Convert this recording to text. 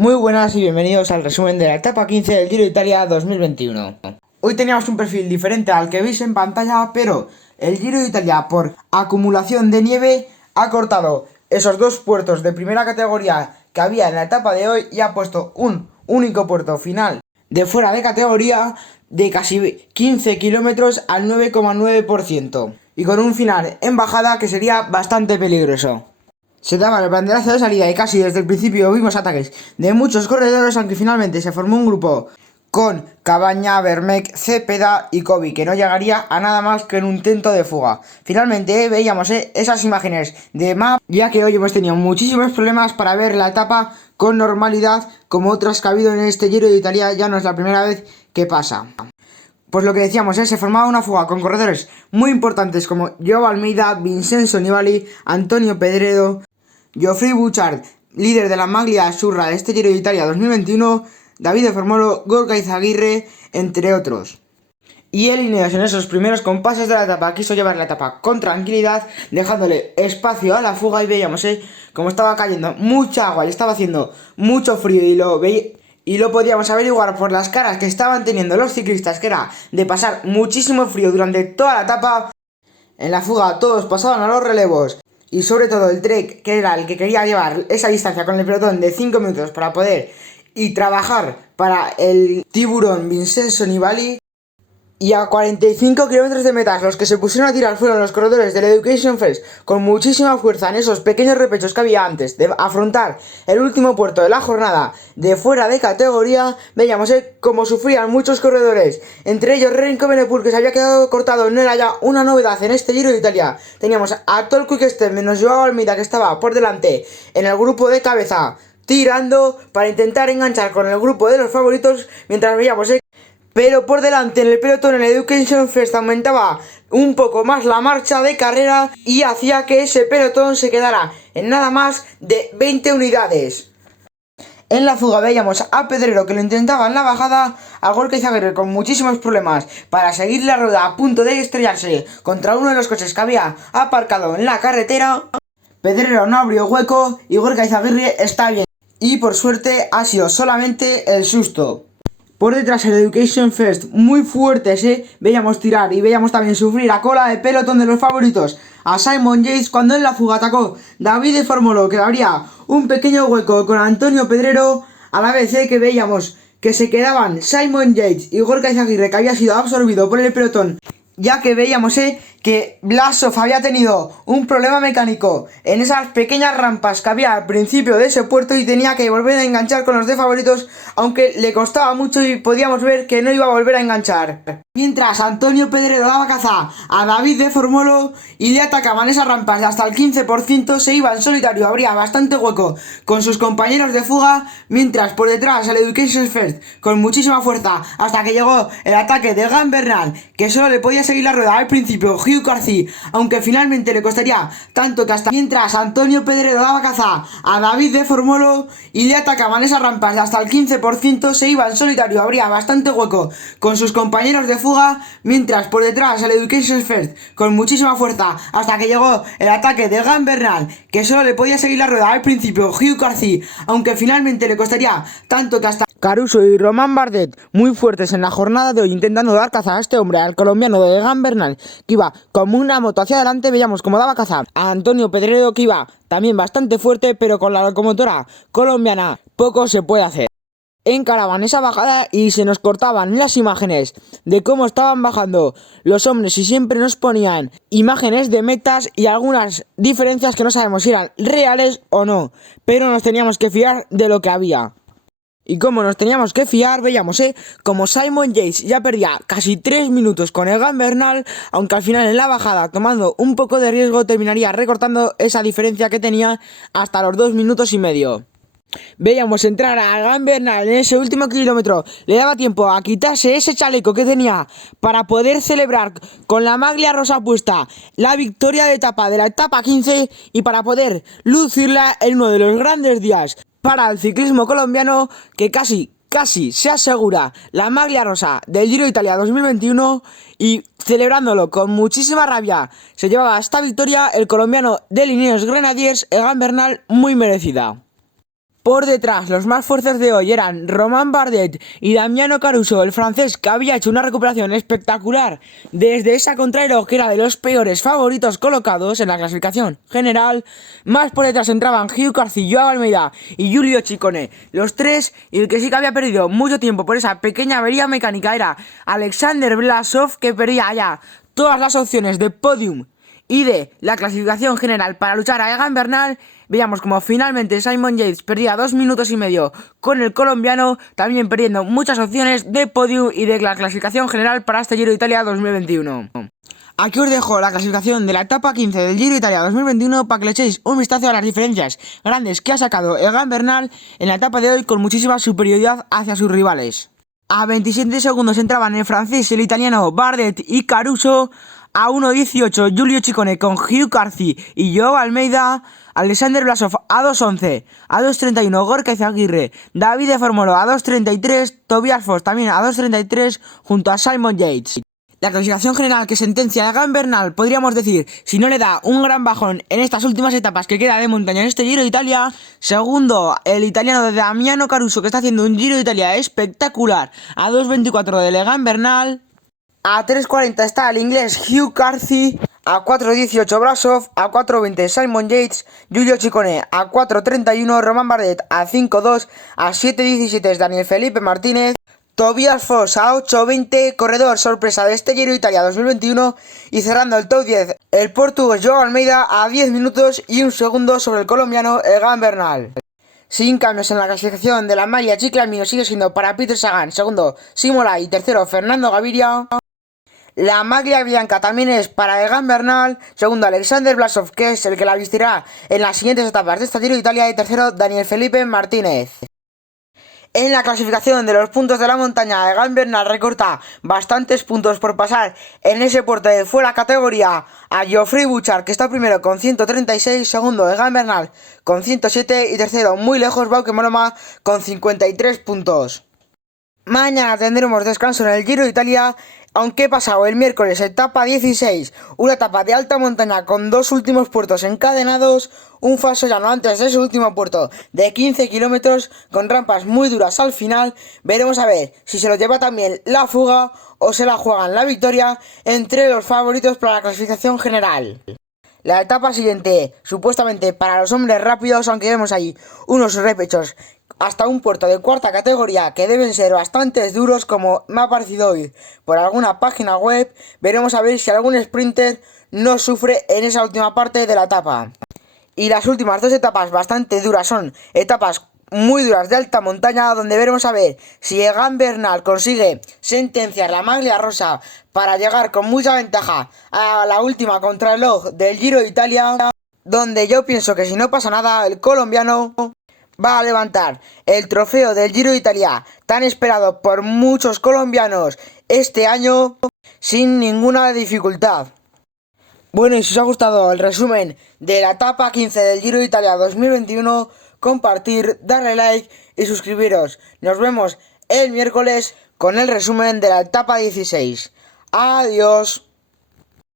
Muy buenas y bienvenidos al resumen de la etapa 15 del Giro de Italia 2021. Hoy teníamos un perfil diferente al que veis en pantalla, pero el Giro de Italia, por acumulación de nieve, ha cortado esos dos puertos de primera categoría que había en la etapa de hoy y ha puesto un único puerto final de fuera de categoría de casi 15 kilómetros al 9,9% y con un final en bajada que sería bastante peligroso. Se daba el banderazo de salida y casi desde el principio vimos ataques de muchos corredores, aunque finalmente se formó un grupo con Cabaña, Vermec, Cepeda y Kobe, que no llegaría a nada más que en un intento de fuga. Finalmente veíamos esas imágenes de map, ya que hoy hemos tenido muchísimos problemas para ver la etapa con normalidad, como otras que ha habido en este Giro de Italia. Ya no es la primera vez que pasa. Pues lo que decíamos, se formaba una fuga con corredores muy importantes como Joao Almeida, Vincenzo Nibali, Antonio Pedredo, Geoffrey Bouchard, líder de la Maglia Azzurra de este Giro de Italia 2021, Davide Formolo, Gorka Izagirre, entre otros. Y el Ineos en esos primeros compases de la etapa quiso llevar la etapa con tranquilidad, dejándole espacio a la fuga, y veíamos como estaba cayendo mucha agua y estaba haciendo mucho frío, y lo podíamos averiguar por las caras que estaban teniendo los ciclistas, que era de pasar muchísimo frío durante toda la etapa. En la fuga todos pasaban a los relevos, y sobre todo el Trek, que era el que quería llevar esa distancia con el pelotón de 5 minutos para poder y trabajar para el tiburón Vincenzo Nibali. Y a 45 kilómetros de metas, los que se pusieron a tirar fueron los corredores del Education First con muchísima fuerza en esos pequeños repechos que había antes de afrontar el último puerto de la jornada de fuera de categoría. Veíamos cómo sufrían muchos corredores, entre ellos Renko Benepul, que se había quedado cortado. No era ya una novedad en este Giro de Italia. Teníamos a todo el Quick-Step menos Joao Almeida, que estaba por delante en el grupo de cabeza, tirando para intentar enganchar con el grupo de los favoritos, mientras veíamos pero por delante en el pelotón el Education First aumentaba un poco más la marcha de carrera y hacía que ese pelotón se quedara en nada más de 20 unidades. En la fuga veíamos a Pedrero, que lo intentaba en la bajada, a Gorka Izagirre con muchísimos problemas para seguir la rueda, a punto de estrellarse contra uno de los coches que había aparcado en la carretera. Pedrero no abrió hueco y Gorka Izagirre está bien, y por suerte ha sido solamente el susto. Por detrás el Education First muy fuerte, veíamos tirar y veíamos también sufrir a cola de pelotón de los favoritos a Simon Yates, cuando en la fuga atacó Davide Formolo, que abría un pequeño hueco con Antonio Pedrero, a la vez que veíamos que se quedaban Simon Yates y Gorka Izagirre, que había sido absorbido por el pelotón, ya que veíamos que Vlasov había tenido un problema mecánico en esas pequeñas rampas que había al principio de ese puerto y tenía que volver a enganchar con los de favoritos, aunque le costaba mucho y podíamos ver que no iba a volver a enganchar. Mientras Antonio Pedrero daba caza a David de Formolo y le atacaban esas rampas de hasta el 15%, se iba en solitario, abría bastante hueco con sus compañeros de fuga, mientras por detrás el Education First con muchísima fuerza, hasta que llegó el ataque de Egan Bernal, que solo le podía seguir la rueda al principio Hugh Carthy, aunque finalmente le costaría tanto que hasta mientras Antonio Pedrero daba caza a David de Formolo y le atacaban esas rampas de hasta el 15%, se iba en solitario, abría bastante hueco con sus compañeros de fuga, mientras por detrás el Education First con muchísima fuerza, hasta que llegó el ataque de Egan Bernal, que solo le podía seguir la rueda al principio Hugh Carthy, aunque finalmente le costaría tanto que hasta Caruso y Román Bardet, muy fuertes en la jornada de hoy, intentando dar caza a este hombre, al colombiano de Egan Bernal, que iba como una moto hacia adelante. Veíamos cómo daba caza a Antonio Pedrero, que iba también bastante fuerte, pero con la locomotora colombiana poco se puede hacer. Encaraban esa bajada y se nos cortaban las imágenes de cómo estaban bajando los hombres, y siempre nos ponían imágenes de metas y algunas diferencias que no sabemos si eran reales o no, pero nos teníamos que fiar de lo que había. Y como nos teníamos que fiar, veíamos como Simon Yates ya perdía casi 3 minutos con Egan Bernal, aunque al final en la bajada, tomando un poco de riesgo, terminaría recortando esa diferencia que tenía hasta los 2 minutos y medio. Veíamos entrar a Egan Bernal en ese último kilómetro, le daba tiempo a quitarse ese chaleco que tenía para poder celebrar con la maglia rosa puesta la victoria de etapa de la etapa 15 y para poder lucirla en uno de los grandes días para el ciclismo colombiano, que casi se asegura la maglia rosa del Giro de Italia 2021, y celebrándolo con muchísima rabia se llevaba esta victoria el colombiano del Ineos Grenadiers, Egan Bernal, muy merecida. Por detrás, los más fuertes de hoy eran Romain Bardet y Damiano Caruso, el francés, que había hecho una recuperación espectacular desde esa contrarreloj que era de los peores favoritos colocados en la clasificación general. Más por detrás entraban Hugh Carthy, Joao Almeida y Giulio Ciccone, los tres, y el que sí que había perdido mucho tiempo por esa pequeña avería mecánica era Alexander Vlasov, que perdía ya todas las opciones de podium y de la clasificación general para luchar a Egan Bernal. Veíamos como finalmente Simon Yates perdía 2 minutos y medio con el colombiano, también perdiendo muchas opciones de podium y de la clasificación general para este Giro de Italia 2021. Aquí os dejo la clasificación de la etapa 15 del Giro de Italia 2021 para que le echéis un vistazo a las diferencias grandes que ha sacado Egan Bernal en la etapa de hoy, con muchísima superioridad hacia sus rivales. A 27 segundos entraban el francés, el italiano Bardet y Caruso. A 1.18 Giulio Ciccone con Hugh Carthy y Joao Almeida. Alexander Vlasov a 2.11, a 2.31 Gorka Izagirre, David de Formolo a 2.33, Tobias Foss también a 2.33 junto a Simon Yates. La clasificación general que sentencia a Egan Bernal, podríamos decir, si no le da un gran bajón en estas últimas etapas que queda de montaña en este Giro de Italia. Segundo, el italiano de Damiano Caruso, que está haciendo un Giro de Italia espectacular, a 2.24 del Egan Bernal. A 3.40 está el inglés Hugh Carthy, a 4.18 Vlasov, a 4.20 Simon Yates, Giulio Ciccone a 4.31, Romain Bardet a 5.2, a 7.17 Daniel Felipe Martínez, Tobias Foss a 8.20, corredor sorpresa de este Giro de Italia 2021, y cerrando el top 10, el portugués Joao Almeida a 10 minutos y 1 segundo sobre el colombiano Egan Bernal. Sin cambios en la clasificación de la maglia ciclamino, sigue siendo para Peter Sagan, segundo Simola y tercero Fernando Gaviria. La maglia bianca también es para Egan Bernal, segundo Alexander Vlasov, que es el que la vestirá en las siguientes etapas de este Giro de Italia, y tercero Daniel Felipe Martínez. En la clasificación de los puntos de la montaña, Egan Bernal recorta bastantes puntos por pasar en ese puerto de fuera categoría a Geoffrey Bouchard, que está primero con 136, segundo Egan Bernal con 107 y tercero, muy lejos, Bauke Mollema con 53 puntos. Mañana tendremos descanso en el Giro de Italia, aunque pasado el miércoles etapa 16, una etapa de alta montaña con dos últimos puertos encadenados, un falso llano antes de ese último puerto de 15 kilómetros con rampas muy duras al final. Veremos a ver si se lo lleva también la fuga o se la juegan la victoria entre los favoritos para la clasificación general. La etapa siguiente, supuestamente para los hombres rápidos, aunque vemos ahí unos repechos hasta un puerto de cuarta categoría que deben ser bastante duros, como me ha parecido hoy por alguna página web. Veremos a ver si algún sprinter no sufre en esa última parte de la etapa. Y las últimas dos etapas bastante duras son etapas muy duras de alta montaña, donde veremos a ver si Egan Bernal consigue sentenciar la maglia rosa para llegar con mucha ventaja a la última contrarreloj del Giro de Italia, donde yo pienso que si no pasa nada, el colombiano va a levantar el trofeo del Giro de Italia tan esperado por muchos colombianos este año sin ninguna dificultad. Bueno, y si os ha gustado el resumen de la etapa 15 del Giro de Italia 2021, compartir, darle like y suscribiros. Nos vemos el miércoles con el resumen de la etapa 16. Adiós.